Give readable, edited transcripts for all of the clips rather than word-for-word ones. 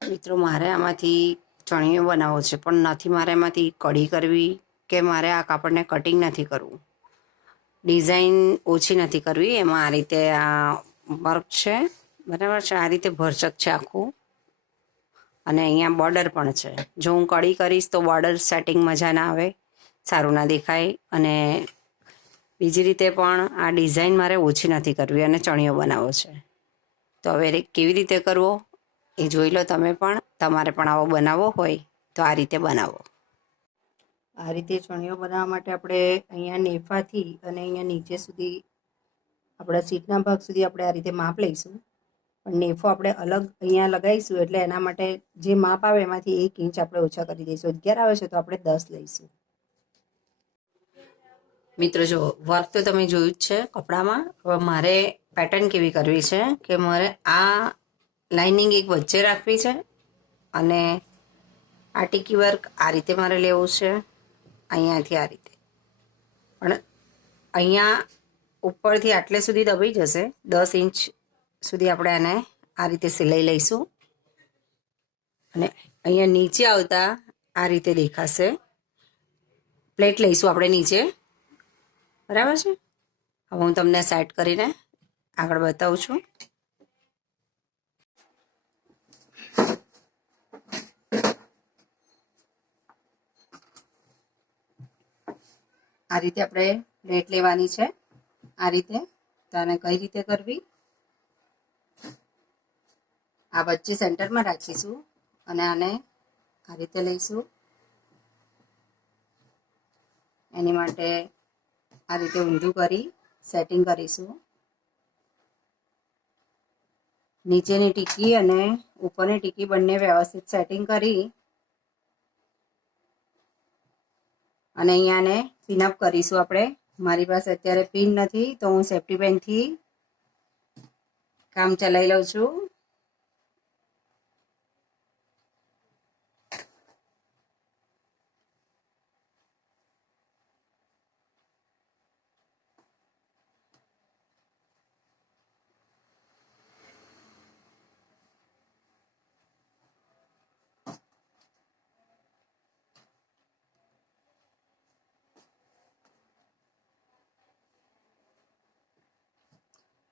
મિત્રો મારે આમાંથી ચણિયો બનાવવો છે, પણ નથી મારે એમાંથી કઢી કરવી કે મારે આ કાપડને કટિંગ નથી કરવું, ડિઝાઇન ઓછી નથી કરવી, એમાં આ રીતે આ વર્ક છે, બરાબર છે, આ રીતે ભરચક છે આખું, અને અહીંયા બોર્ડર પણ છે. જો હું કઢી કરીશ તો બોર્ડર સેટિંગ મજા ના આવે, સારું ના દેખાય, અને બીજી રીતે પણ આ ડિઝાઇન મારે ઓછી નથી કરવી અને ચણિયો બનાવવો છે. તો હવે કેવી રીતે કરવો એ જોઈ લો તમે પણ. તમારે પણ આવો બનાવવો હોય તો આ રીતે બનાવો. આ રીતે ચણિયો બનાવવા માટે આપણે અહીંયા નેફાથી અને અહીંયા નીચે સુધી આપણા સીટના ભાગ સુધી આપણે આ રીતે માપ લઈશું. પણ નેફો આપણે અલગ અહીંયા લગાવીશું, એટલે એના માટે જે માપ આવે એમાંથી 1 ઇંચ આપણે ઓછા કરી દઈશું. 11 આવે છે તો આપણે 10 લઈશું. મિત્રો જો વર્ક તો તમે જોયું જ છે કપડામાં. હવે મારે પેટર્ન કેવી કરવી છે કે મારે આ લાઇનિંગ એક વચ્ચે રાખવી છે, અને આ ટીકી વર્ક આ રીતે મારે લેવું છે, અહીંયાથી આ રીતે. પણ અહીંયા ઉપરથી આટલે સુધી દબાઈ જશે, 10 ઇંચ સુધી આપણે આને આ રીતે સિલાઈ લઈશું, અને અહીંયા નીચે આવતા આ રીતે દેખાશે. પ્લેટ લઈશું આપણે નીચે, બરાબર છે. હવે હું તમને સેટ કરીને આગળ બતાવું છું. આ રીતે આપણે પ્લેટ લેવાની છે, આ રીતે. તો આને કઈ રીતે કરવી, આ વચ્ચે સેન્ટરમાં રાખીશું અને આને આ રીતે લઈશું. એની માટે આ રીતે ઊંધું કરી સેટિંગ કરીશું. નીચેની ટીકી અને ઉપરની ટીકી બંને વ્યવસ્થિત સેટિંગ કરી અને અહીંયાને પિનઅપ કરીશું આપણે. મારી પાસે અત્યારે પિન નથી તો હું સેફ્ટી પિનથી કામ ચલાવી લઉં છું.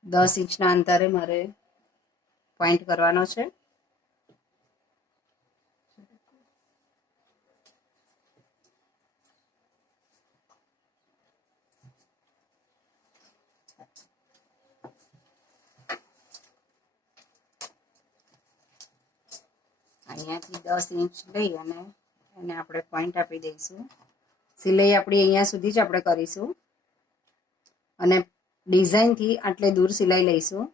દસ ઇંચના અંતરે મારે પોઈન્ટ કરવાનો છે. અહીંયાથી 10 ઇંચ લઈ અને એને આપણે પોઈન્ટ આપી દઈશું. સિલાઈ આપણી અહીંયા સુધી જ આપણે કરીશું, અને ડિઝાઇનથી આટલે દૂર સિલાઈ લઈશું.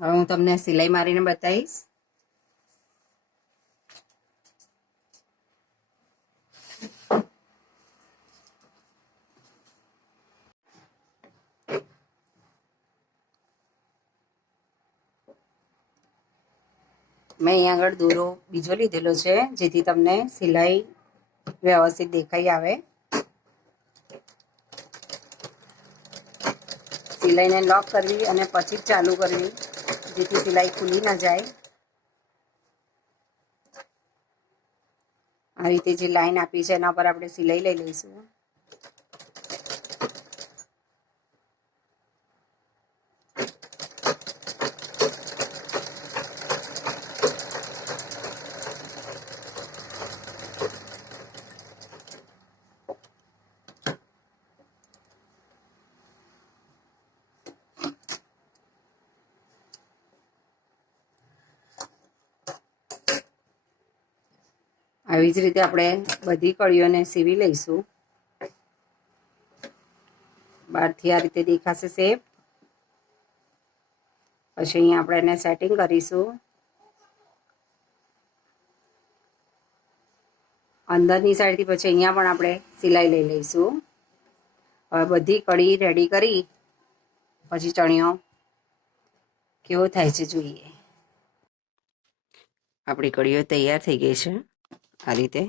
હવે હું તમને સિલાઈ મારીને બતાવીશ. મેં અહીંયા આગળ દોરો બીજો લીધેલો છે, જેથી તમને સિલાઈ વ્યવસ્થિત દેખાઈ આવે. સિલાઈને લોક કરવી અને પછી જ ચાલુ કરવી, જેથી સિલાઈ ખુલી ના જાય. આ રીતે જે લાઈન આપી છે એના પર આપણે સિલાઈ લઈ લઈશું. આવી જ રીતે આપણે બધી કળીઓને સીવી લઈશું. બહારથી આ રીતે દેખાશે શેપ. પછી અહીંયા આપણે એને સેટિંગ કરીશું. અંદરની સાઈડથી પછી અહીંયા પણ આપણે સિલાઈ લઈ લઈશું. હવે બધી કળી રેડી કરી પછી ચણિયો કેવો થાય છે જોઈએ. આપણી કળીઓ તૈયાર થઈ ગઈ છે આ રીતે.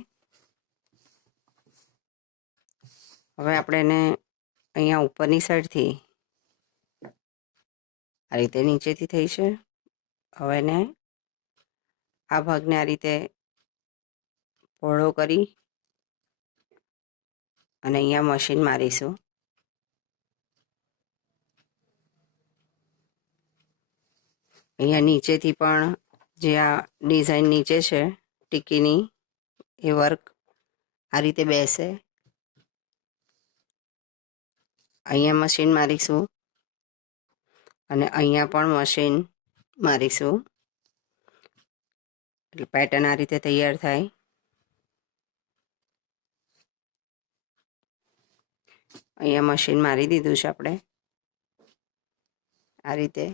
હવે આપણે એને અહીંયા ઉપરની સાઈડથી આ રીતે નીચેથી થઈ છે. હવે એને આ ભાગને આ રીતે પહોળો કરી અને અહીંયા મશીન મારીશું. અહીંયા નીચેથી પણ જે આ ડિઝાઇન નીચે છે ટીકીની એ વર્ક આ રીતે બેસે. અહીંયા મશીન મારીશું અને અહીંયા પણ મશીન મારીશું એટલે પેટર્ન આ રીતે તૈયાર થાય. અહીંયા મશીન મારી દીધું છે આપણે આ રીતે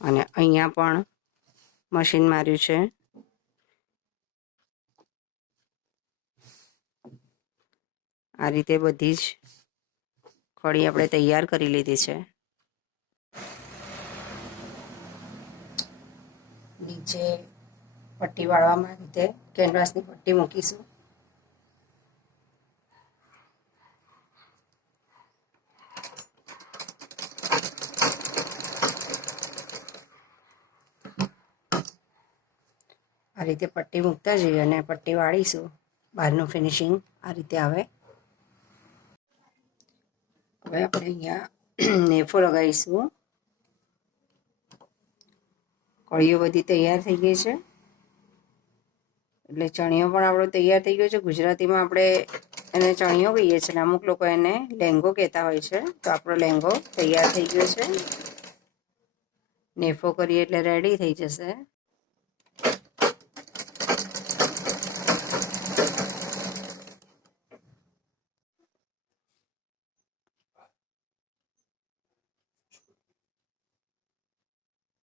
અને અહીંયા પણ મશીન માર્યું છે. આ રીતે બધી જ કળી આપણે તૈયાર કરી લીધી છે. નીચે પટ્ટી વાળવામાં રીતે કેનવાસની પટ્ટી મૂકીશું. આ રીતે પટ્ટી મૂકતા જઈએ અને પટ્ટી વાળીશું. બહારનું ફિનિશિંગ આ રીતે આવે. હવે આપણે અહીંયા નેફો લગાવીશું. કળીઓ બધી તૈયાર થઈ ગઈ છે એટલે ચણિયો પણ આપણો તૈયાર થઈ ગયો છે. ગુજરાતીમાં આપણે એને ચણિયો કહીએ છીએ અને અમુક લોકો એને લેંગો કહેતા હોય છે. તો આપણો લેંગો તૈયાર થઈ ગયો છે. નેફો કરીએ એટલે રેડી થઈ જશે.